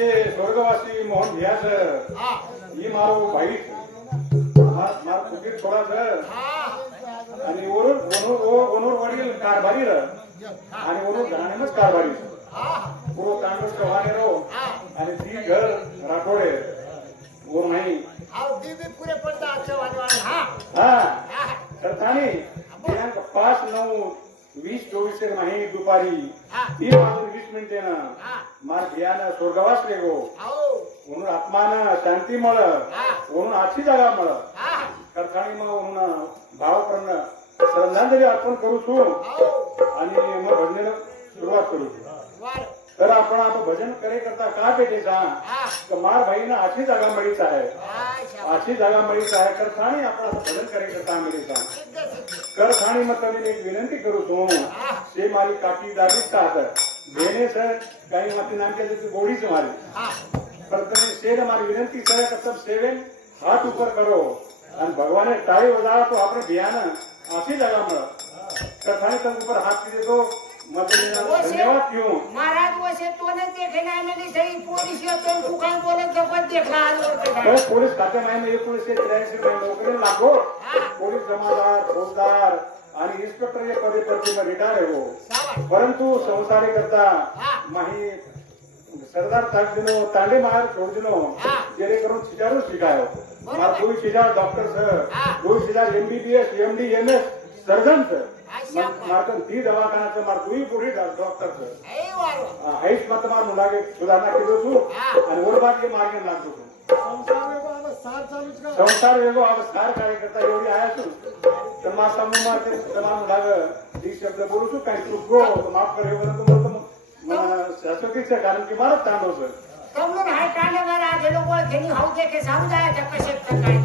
स्वर्गवासी मोहन भैया सर ये मारो भाई मार फुकीर छोड़ा सर आणि ओनूर वडील कारभारी आणि ओनूर घराणेच कारभारी पूर्व तांडूर चव्हाणे रो आणि ती घर राठोडे वो नाही पुरे पडता चव्हाणे हा तर ठाणे दिनांक 5/9/2024 माही दुपारी 3:20 मार भियानं स्वर्गवास लेगो म्हणून आत्मानं शांती मळ म्हणून आजची जागा मळ करताणी मग म्हणून भाव करणं श्रद्धांजली अर्पण करू छू आणि मग भजनेला सुरुवात करू तर आपण आता भजन करे करता का पेटे सांग मार भाईनं आजची जागा मळीच आहे आजची जागा मळीच आहे करताणी आपण आता भजन करे करता मिळी सांग करताणी मग तुम्ही एक विनंती करू छू से मारी काकी दाबीच का भेने सर काही माती नाम के गोड़ीच मारी पर तुम्हें शेर हमारी विनंती सर का सब सेवन हाथ ऊपर करो और भगवान ने टाई बजाया तो आपने भियाना आशी जगह में कथाने तक ऊपर हाथ कीजिए तो धन्यवाद क्यों महाराज वैसे तो ने देखे ना मैंने सही पुलिस या तो दुकान बोले तो पर देखा तो पुलिस खाते में ये पुलिस के 83 में नौकरी लागो पुलिस जमादार फौजदार आणि इन्स्पेक्टर या पदे पर रिटायर है वो परंतु संसारी करता माही सरदार ताकदिनो तांडे मार छोड़ दिनो जेरे करून सिजारो शिकायो मार कोई सिजार डॉक्टर सर कोई सिजार MBBS MD MS surgeon sir मारकन ती दवाखानाचं मार कोई पुढे डॉक्टर सर आईस मत मार मुलागे सुधारणा केलो छु आणि ओरबाद के मार्गे लागतो संसार वेगो अवस्थार कार्यकर्ता एवढी आया छु तर मा समूह ते तमाम मुलाग ती शब्द बोलू छु काही चुको माफ करे बरं तो शाश्वतीचं कारण की मारत तांडव सर तुम लोग हाय कांडे में आ जे लोग घेनी हाउ देखे समजाया त्या कसे काय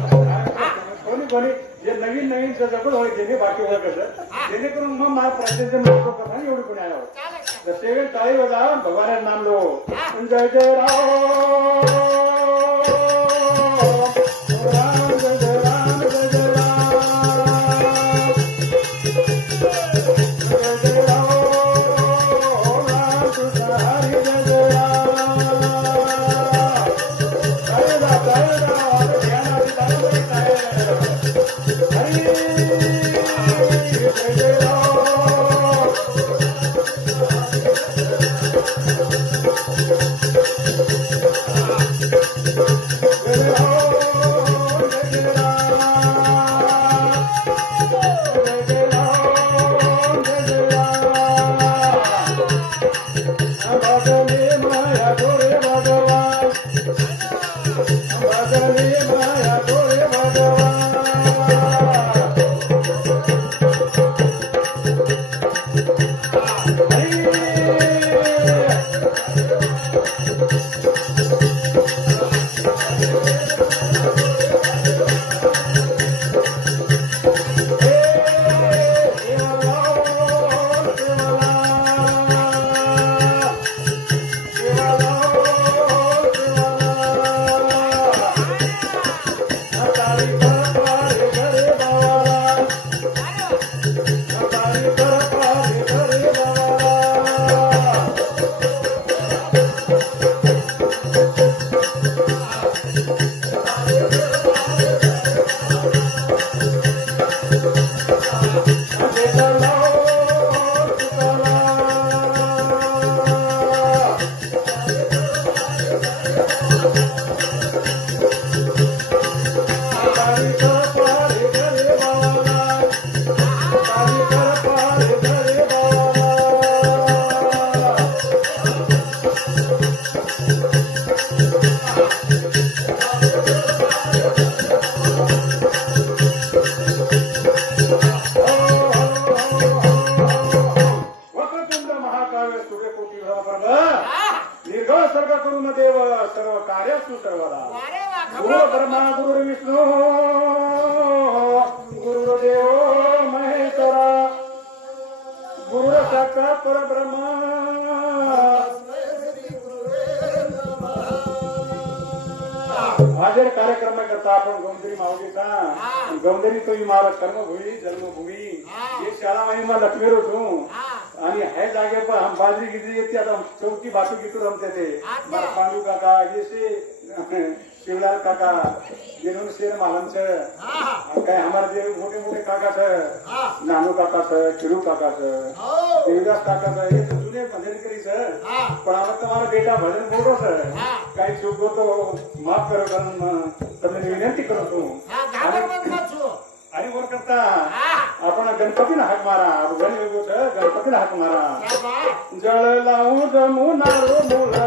कोणी जे नवीन जगत होय जेणे बाकी होय कसं जेणेकरून मग मला प्रत्येक महत्व कथा एवढी कोणी आला जसे टाळी वाजा भगवान नाम लो जय जय राम तेजस्वी सर्वदा अरे वा गुरु ब्रह्मा गुरु विष्णू गुरुदेव महेश्वरा गुरु साक्षात परब्रह्मा हाजर कार्यक्रम करता आपण गौंदरी माऊलीचा गौंदरी तो मारा कर्मभूमी जन्मभूमी हे शाळा महिमा लक्ष्मी रोटू आणि हे जागे पर हम बाजरी गिजरी येते आता चौकी बाजू गितू रमते ते मारा पांडू काका जैसे शिवलाल काका जिन्होंने शेर मालम छे काय हमारे जे मोटे मोटे काका छे नानू काका छे किरू काका छे देवदास काका छे ये तो जुने भजन करी छे पण आता तुम्हारा बेटा भजन बोलो छे काही चूको तो माफ करो कारण તમને विनंती करू છું आणि वर करता आपण गणपतीला हाक मारा गण वेगो छे गणपतीला हाक मारा जळ लावू जमुना रो मुला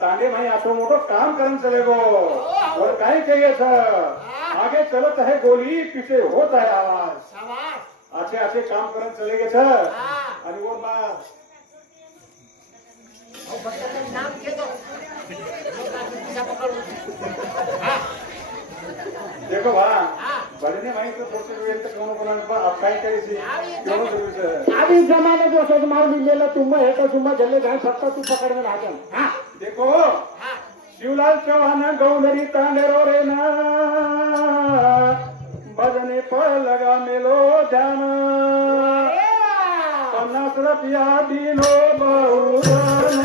तांडे भाई आसो मोटो काम करन चलेगो और काहे चाहिए सर आगे चलत है गोली पीछे होता है आवाज अच्छे अच्छे काम करन चलेगे सर आणि वो बात नाम के दो देखो भा ભલે માહિતી થોડી વેલ તો કોણ કોણ પણ અપાઈ કરી છે કેવું જોયું છે अभी जमाने जो सोच मार मिलेला तुम है तो तुम जल्ले जाए फक्त तू पकड़ में राजा हां देखो शिवलाल चौहान गौंदरी तांडेरो रे ना भजने पर लगा मेलो ध्यान 50 रुपया दिलो बहुदान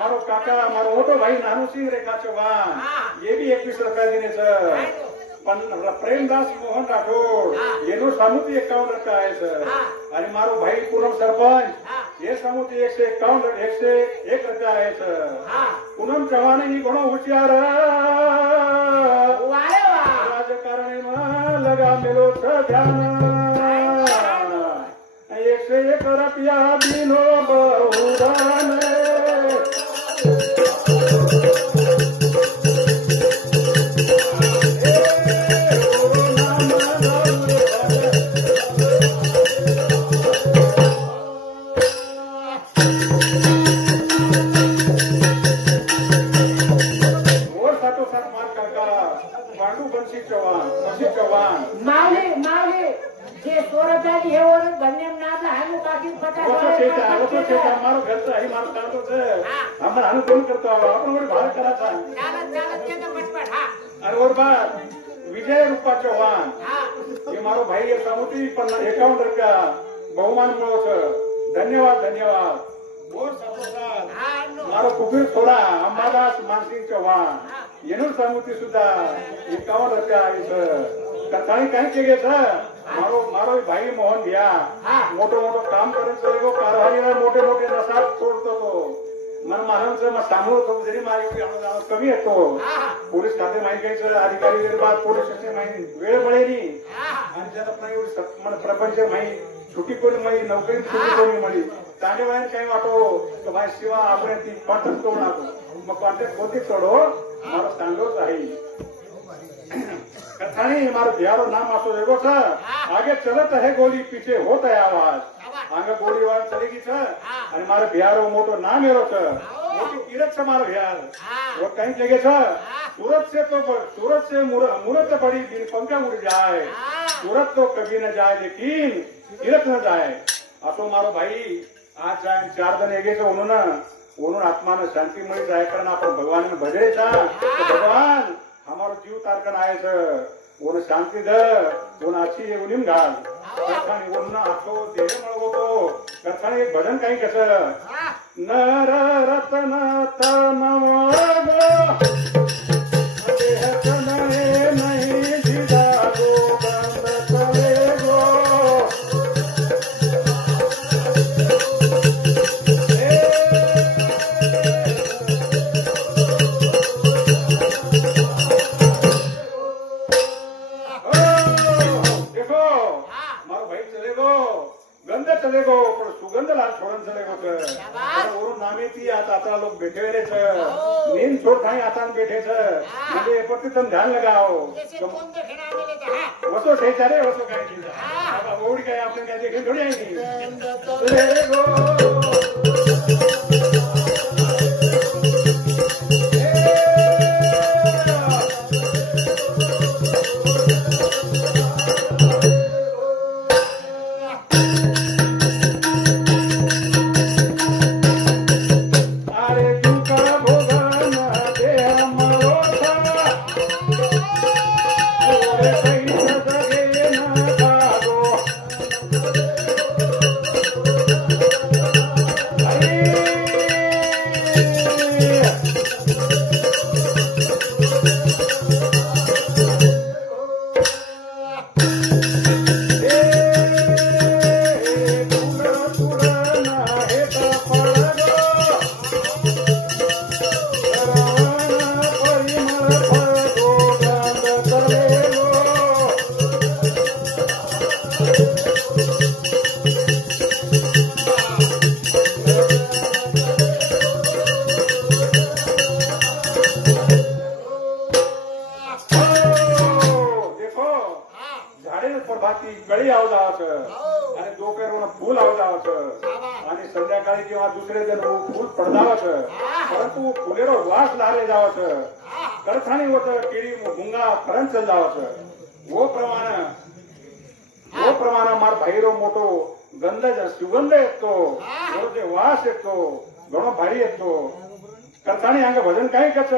मारो काका मारो मोटो भाई नानू सिंह रेखा चौहान ये भी 21 रुपया देने सर प्रेमदास मोहन राठोड येनो सामुती 51 रुपया आहे सर आणि मारो भाई पूनम सरपंच ये सामुती 101 रुपया आहे सर पूनम चव्हाण ही घणो हुशियार राजकारणी लगा मेलो ध्यान 101 रुपया दिलो बहुदान मारो घर से ही मारो करतो छे हमर हानु कोण करतो आपण वर भार कराचा चालत के तो पटपट हां और और बात विजय रूपा चौहान ये मारो भाई ये सामुती 51 रुपया बहुमान मिळो छ धन्यवाद धन्यवाद मोर सपोसाद मारो कुबीर थोडा अंबादास मानसिंग चौहान येनो सामुती सुद्धा 51 रुपया आहे सर कथाणी काय केले सर मारो भाई मोहन भैया मोठो मोठो काम करून चलेगो कारभारीला मोठे मोठे नसाब तोडतो तो मन मानवचं मग सांभाळतो जरी माझी अनुदान कमी येतो पोलीस खाते माहिती घ्यायचं अधिकारी बाद पोलीस स्टेशन माहिती वेळ मिळेली आणि त्यात आपण एवढी मन प्रपंच माहिती छुट्टी कोणी मिळी नोकरी छुट्टी कोणी मिळी तांडेवायन काही वाटो तर माझी शिवा आपण ती कॉन्ट्रॅक्ट तोडून आलो मग कॉन्ट्रॅक्ट कोणती तोडो मला सांगोच आहे कथानी मारो प्यारो नाम आसो देखो सर आगे चलत है गोली पीछे होता है आवाज आगे गोली वाल चलेगी सर आणि मारो प्यारो मोटो नाम एरो सर मोटी किरत से मारो प्यार वो कहीं लगे सर सूरत से मूरत पड़ी दिन पंखा उड़ जाए सूरत तो कभी न जाए लेकिन किरत न जाए असो मारो भाई आज जाए 4 जण एगेच म्हणून आत्माने शांती मिळी जाए कारण आपण भगवान भजरे सा भगवान हमारो जीव तारकन आहे sir on Shanti the on अच्छी उनिम घाल करतानी ओन आतो देह मळवतो करतानी एक भजन काही कसं नर रत्न तन गो देह तने नहीं दिदा गो बंद करे गो चलेगो पण सुगंध लाल छोडून चलेगो वरून नामेती आता लोक बैठे नींद छोड़ थाई आता बैठे म्हणजे पति तुम ध्यान लगाओ वसो सही चाले वसो काय ओडी काय आपने काय देखे थोड़ी आएगी चलेगो जावाचं आणि दोपेरून फुल आव जावाचं आणि संध्याकाळी किंवा दुसरे जण फुल पडदावाचं परंतु फुलेरो वास लारे जावाचं करथाणी होत केळी मुंगा फरंच जावाचं वो प्रमाण मार बाहेरो मोठो गंध सुगंध येतो जे वास येतो घणो भारी येतो करथाणी अंग भजन काय कच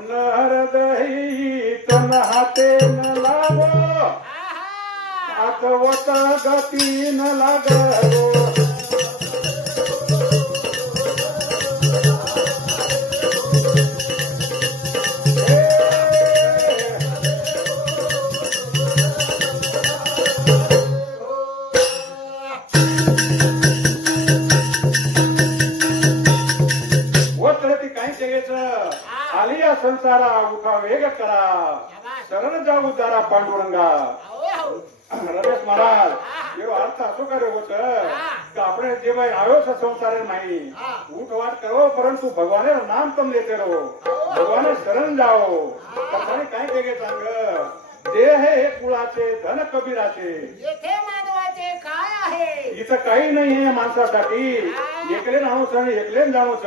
लहर दही तन हाते न लावो आतवत गती न लागो आलिया संसारा उठा वेग करा शरण जाऊ दारा पांडुरंगा रमेश महाराज एवढो अर्थ असो का रे होत આપણે જે ભાઈ આવ્યો છે સંસારે નહીં ઉઠવાટ કરો પરંતુ ભગવાને નામ તમ લેતે રહો ભગવાને શરણ જાઓ તમને काय કેગે सांग देह हे कुळाचे धन कबीराचे येथे मानवाचे काय आहे इथं काही नाही आहे माणसासाठी एकले राहूच आणि एकले जाणूच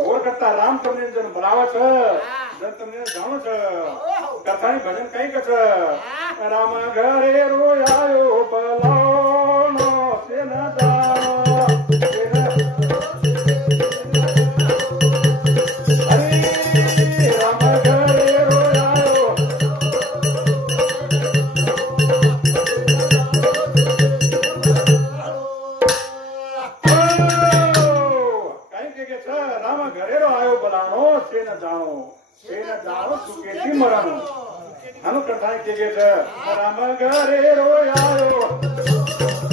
वर करता राम તમને जण बोलावच जण તમને जाणूच कथानी भजन काही कच राम घरे रोयायो बलावनो सेना राम घरे रोयायो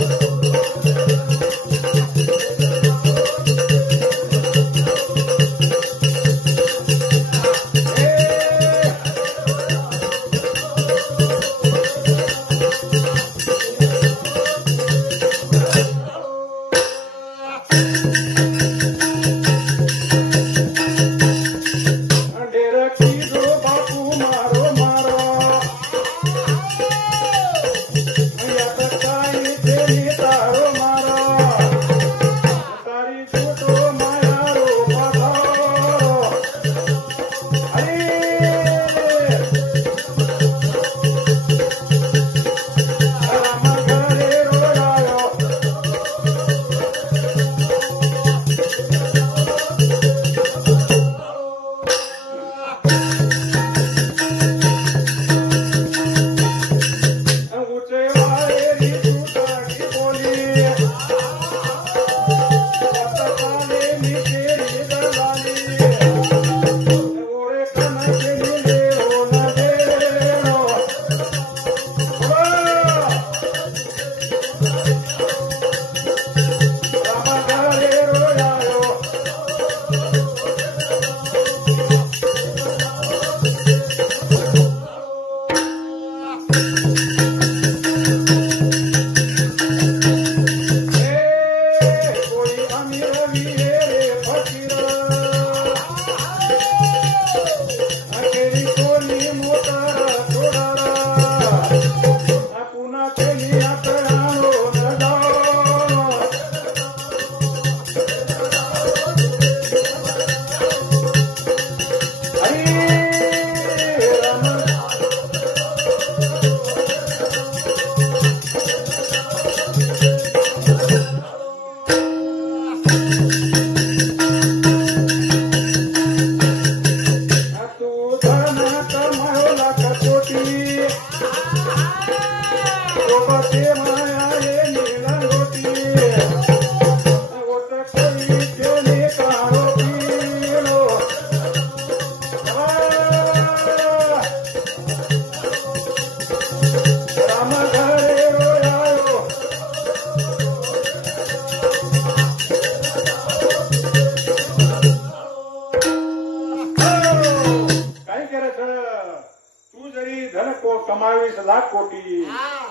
कमावीस लाख कोटी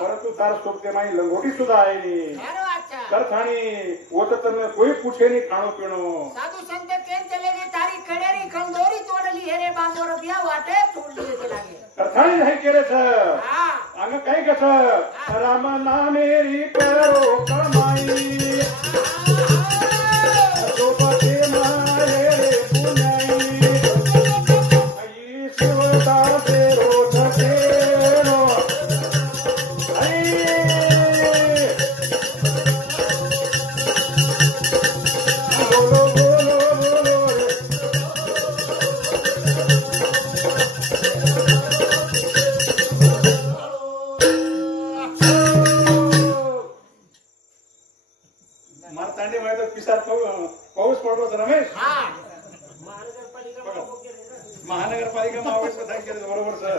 परंतु तार सोबते माही लंगोटी सुद्धा आहे करथाणी होत तर कोई पूछे नहीं खाणो पीणो साधु संत केम चलेगे तारी कड़ेरी खंडोरी तोड़ली हेरे बांगो रुपया वाटे छोड़ लिए के लागे करथाणी नहीं केरे छ अंग काही कसं राम नामेरी करो कमाई सोबते माये रे पुण्याई आई शिवदासे रोज तेरो आई बोलो बोलो बोलो रे मारतांडी माहिती पिसार पाऊस पडतो रमेश महानगरपालिका मावळीस कथा केलं बरोबर सर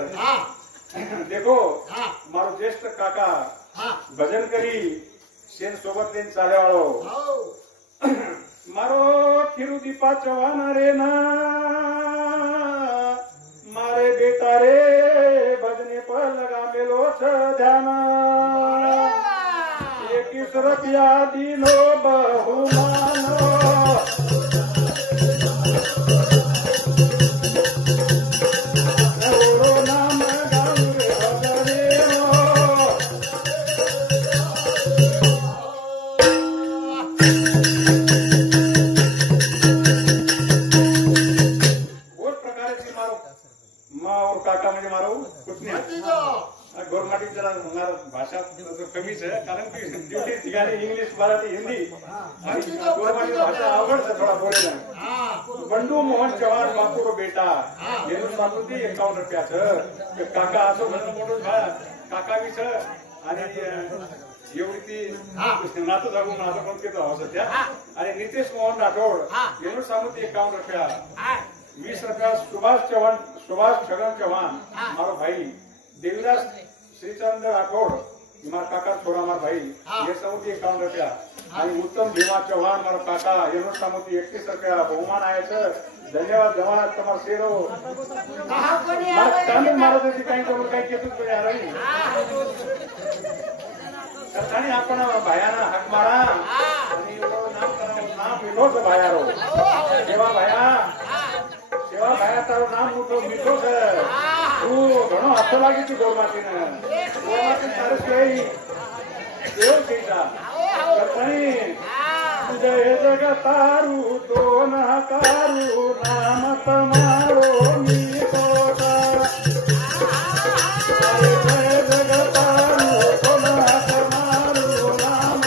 देखो मारो ज्येष्ठ काका भजन करी शेन सोबत लेन चालेवाळो मारो थिरुदीपा चव्हाण रे ना मारे बेटा रे भजने पर लगा मेलो छ ध्यान 21 रुपया दिलो बहुमान काका म्हणजे मारो कुछ नाही गव्हर्नमेंट जरा भाषा कमीच आहे कारण की ड्युटी ठिकाणी इंग्लिश मराठी हिंदी आणि गव्हर्नमेंट भाषा आवडत थोडा बोलायला बंडू मोहन चव्हाण बापू रो बेटा येणून सांगून ती 51 रुपयाचं काका असं म्हणून मोठं काका बी छ आणि एवढी ती नातं जागून माझं पण केलं हवं सध्या आणि नितेश मोहन राठोड येणून सांगून ती 51 रुपया 20 रुपया सुभाष छगन चौहान मारो भाई देवीदास श्रीचंद्र राठोड मार काका छोरा मार भाई ये समुद्री 51 रुपया आणि उत्तम भीमा चौहान मारो काका येणून सामुद्री 31 रुपया बहुमान आहे धन्यवाद जवान तुम्हारा सेरो कानून महाराजांची काही करून काही केतूच पण यार आणि आपण भायाना हाक मारा आणि नाम मिठोच भायारो सेवा भाया तारो नाम मिठो છે તું ઘણો હાથો લાગી તું ગોરમાટીને તારે કઈ કેવું કીધા જય જગતારું તો નકારું નામ તમારો મીઠો જય જગતારું તો નકારું નામ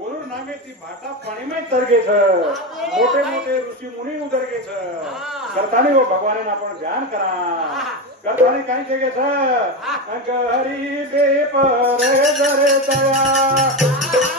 बोलून नामे ती भाटा पाणी में तरगे छ मोठे मोठे ऋषी मुनी उदरगे छ करतानी वो भगवान आपण ध्यान करा करतानी काही जगे छ हरी बेपर जरे दया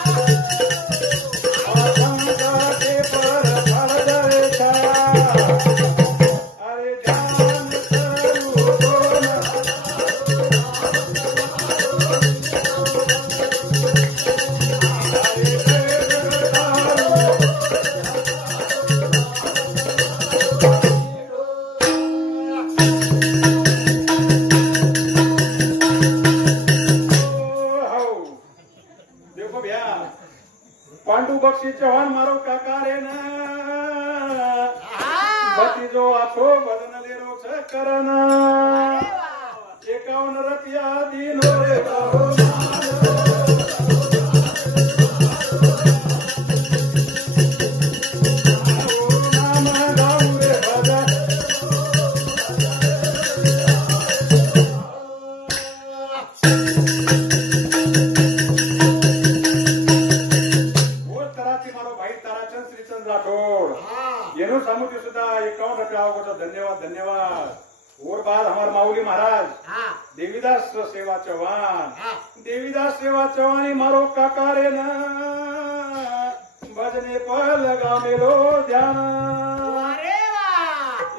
पांडु बक्षी चव्हाण मारो काका रे न भतीजो आछो बदन लेरो छ करन 51 रतिया दिनो रे धन्यवाद धन्यवाद और बाद हमारे माऊली महाराज देवीदास सेवा चौहान देवीदास सेवा चौहानी मारो काका रे न भजने पर लगा मेलो ध्यान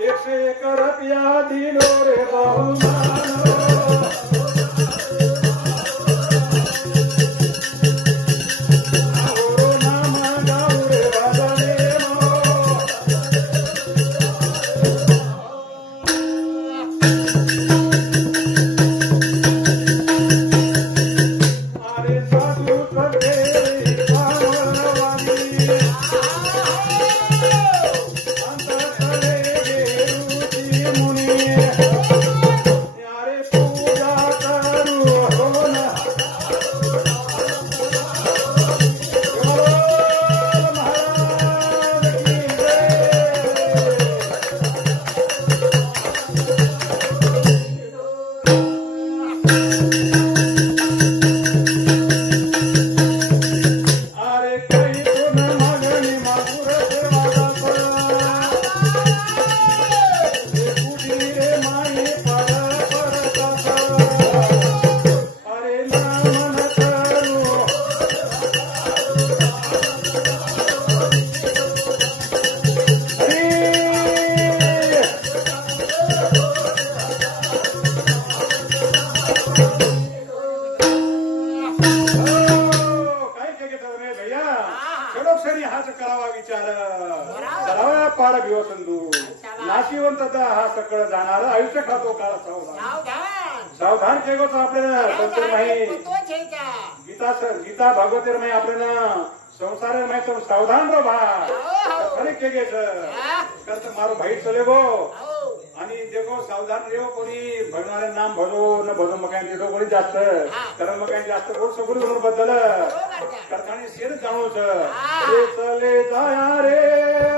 101 रुपया दिलो रे बहुमान हा सकळ जाणार आयुष्य खातो काळ सावधान केगो तो आपल्याला संतर नाही गीता भागवतेर नाही आपल्याला संसार नाही तो सावधान रो भा खरे केगे करत मारो भाई चले गो आणि देखो सावधान रेव कोणी भगवान नाम भजो न भजो मकान देतो कोणी जास्त कारण मकान जास्त कोण सगळं बरोबर बदल करताना शेर जाणूच चले जाया रे